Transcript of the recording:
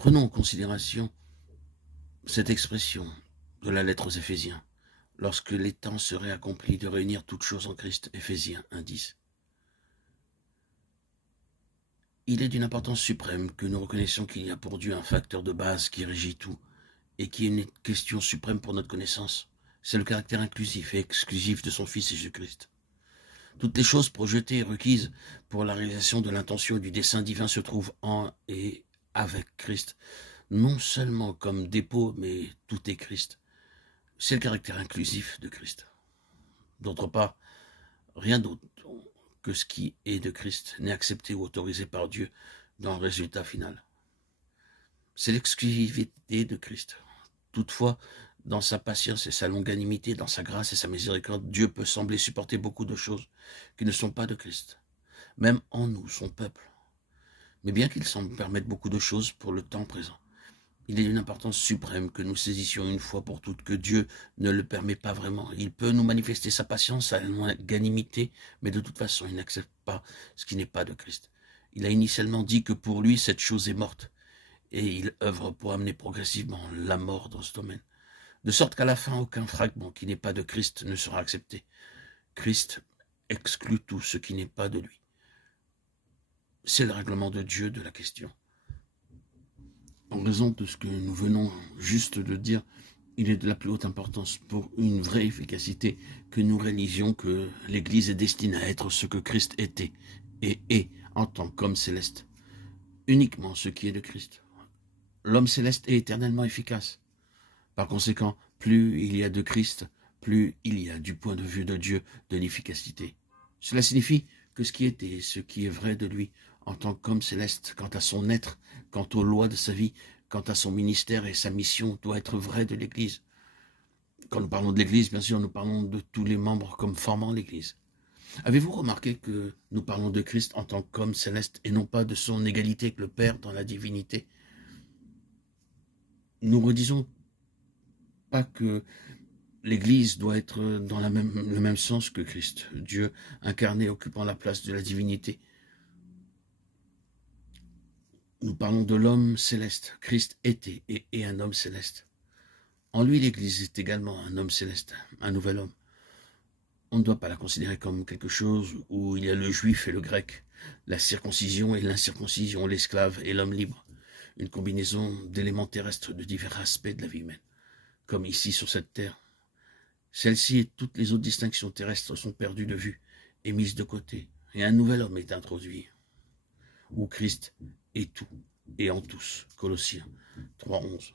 Prenons en considération cette expression de la lettre aux Éphésiens, lorsque les temps seraient accomplis de réunir toutes choses en Christ, Éphésiens 1,10. Il est d'une importance suprême que nous reconnaissions qu'il y a pour Dieu un facteur de base qui régit tout et qui est une question suprême pour notre connaissance. C'est le caractère inclusif et exclusif de son Fils Jésus-Christ. Toutes les choses projetées et requises pour la réalisation de l'intention et du dessein divin se trouvent en et avec Christ, non seulement comme dépôt, mais tout est Christ. C'est le caractère inclusif de Christ. D'autre part, rien d'autre que ce qui est de Christ n'est accepté ou autorisé par Dieu dans le résultat final. C'est l'exclusivité de Christ. Toutefois, dans sa patience et sa longanimité, dans sa grâce et sa miséricorde, Dieu peut sembler supporter beaucoup de choses qui ne sont pas de Christ, même en nous, son peuple. Mais bien qu'il semble permettre beaucoup de choses pour le temps présent, il est d'une importance suprême que nous saisissions une fois pour toutes que Dieu ne le permet pas vraiment. Il peut nous manifester sa patience, sa longanimité, mais de toute façon, il n'accepte pas ce qui n'est pas de Christ. Il a initialement dit que pour lui, cette chose est morte, et il œuvre pour amener progressivement la mort dans ce domaine, de sorte qu'à la fin, aucun fragment qui n'est pas de Christ ne sera accepté. Christ exclut tout ce qui n'est pas de lui. C'est le règlement de Dieu de la question. En raison de ce que nous venons juste de dire, il est de la plus haute importance pour une vraie efficacité que nous réalisions que l'Église est destinée à être ce que Christ était et est en tant qu'homme céleste. Uniquement ce qui est de Christ. L'homme céleste est éternellement efficace. Par conséquent, plus il y a de Christ, plus il y a du point de vue de Dieu de l'efficacité. Cela signifie que ce qui est et ce qui est vrai de lui en tant qu'homme céleste, quant à son être, quant aux lois de sa vie, quant à son ministère et sa mission, doit être vrai de l'Église. Quand nous parlons de l'Église, bien sûr, nous parlons de tous les membres comme formant l'Église. Avez-vous remarqué que nous parlons de Christ en tant qu'homme céleste et non pas de son égalité avec le Père dans la divinité? Nous redisons pas que l'Église doit être dans le même sens que Christ, Dieu incarné occupant la place de la divinité. Nous parlons de l'homme céleste. Christ était et est un homme céleste. En lui, l'Église est également un homme céleste, un nouvel homme. On ne doit pas la considérer comme quelque chose où il y a le juif et le grec, la circoncision et l'incirconcision, l'esclave et l'homme libre, une combinaison d'éléments terrestres de divers aspects de la vie humaine, comme ici sur cette terre. Celle-ci et toutes les autres distinctions terrestres sont perdues de vue et mises de côté, et un nouvel homme est introduit, où Christ est tout et en tous. Colossiens 3,11.